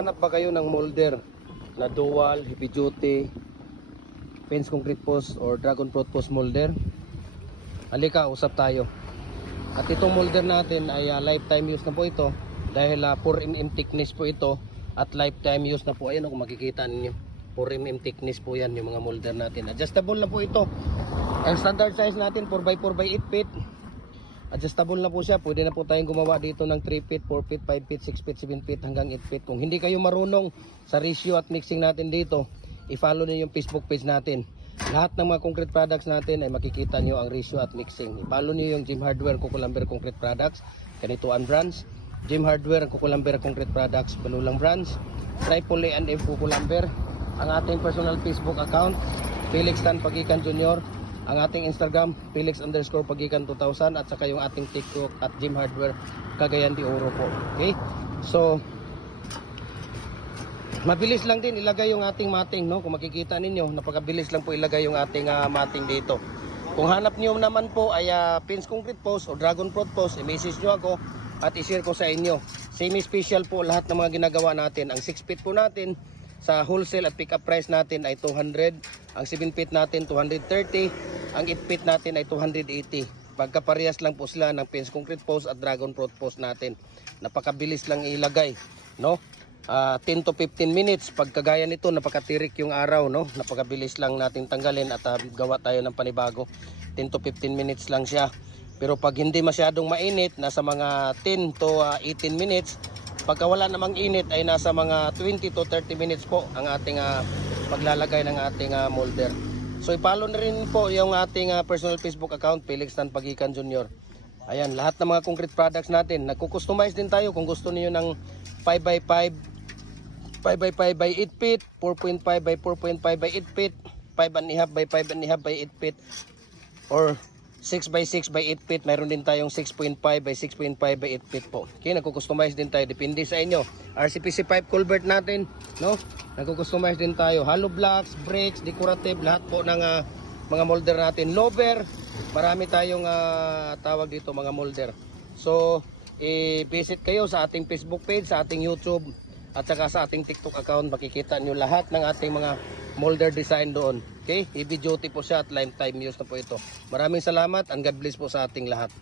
Hanap ba kayo ng molder na dual, heavy duty, fence concrete post or dragon fruit post molder? Halika, usap tayo. At itong molder natin ay lifetime use na po ito dahil 4mm thickness po ito at lifetime use na po. Ayan kung makikita ninyo, 4mm thickness po yan yung mga molder natin. Adjustable na po ito. Ang standard size natin 4x4 by 8 feet. Adjustable na po siya. Pwede na po tayong gumawa dito ng 3 feet, 4 feet, 5 feet, 6 feet, 7 feet hanggang 8 feet. Kung hindi kayo marunong sa ratio at mixing natin dito, i-follow niyo yung Facebook page natin. Lahat ng mga concrete products natin ay makikita niyo ang ratio at mixing. I-follow niyo yung Gym Hardware Kukulamber Concrete Products, ganito ang brands. Gym Hardware Kukulamber Concrete Products, Balulang brands. Triple A and F Kukulamber. Ang ating personal Facebook account, Felix Tan Pagikan Jr. Ang ating Instagram, Felix_Pagikan 2000 at saka yung ating TikTok at Gym Hardware Cagayan de Oro po. Okay? So, mabilis lang din ilagay yung ating mating, no? Kung makikita ninyo, napakabilis lang po ilagay yung ating mating dito. Kung hanap niyo naman po ay fence concrete post o dragon fruit post, i-message nyo ako at i-share ko sa inyo. Semi-special po lahat ng mga ginagawa natin. Ang 6 feet po natin sa wholesale at pick up price natin ay 200. Ang 7 feet natin 230. Ang 8 feet natin ay 280. Pagkaparehas lang po sila ng fence concrete post at dragon fruit post natin. Napakabilis lang ilagay, no? 10 to 15 minutes. Pagkagaya nito, napakatirik yung araw, no? Napakabilis lang nating tanggalin at gawa tayo ng panibago. 10 to 15 minutes lang siya. Pero pag hindi masyadong mainit, nasa mga 10 to 18 minutes. Pagka wala namang init ay nasa mga 20 to 30 minutes po ang ating paglalagay ng ating molder. So i-follow na rin po yung ating personal Facebook account, Felix Tan Pagikan Jr. Ayan, lahat ng mga concrete products natin. Nagko-customize din tayo kung gusto niyo ng 5x5, 5x5 by 8 feet, 4.5 by 4.5 by 8 feet, 5.5 by 5.5 by 8 feet, or 6 by 6 by 8 feet. Mayroon din tayong 6.5 by 6.5 by 8 feet po. Okay, nagko-customize din tayo. Depende sa inyo. RCPC pipe culvert natin, no? Nagko-customize din tayo. Hollow blocks, bricks, decorative, lahat po ng mga molder natin. Lover, marami tayong tawag dito mga molder. So, i-visit kayo sa ating Facebook page, sa ating YouTube, at saka sa ating TikTok account. Makikita nyo lahat ng ating mga molder design doon. Okay? Heavy duty po siya at lifetime use na po ito. Maraming salamat and God bless po sa ating lahat.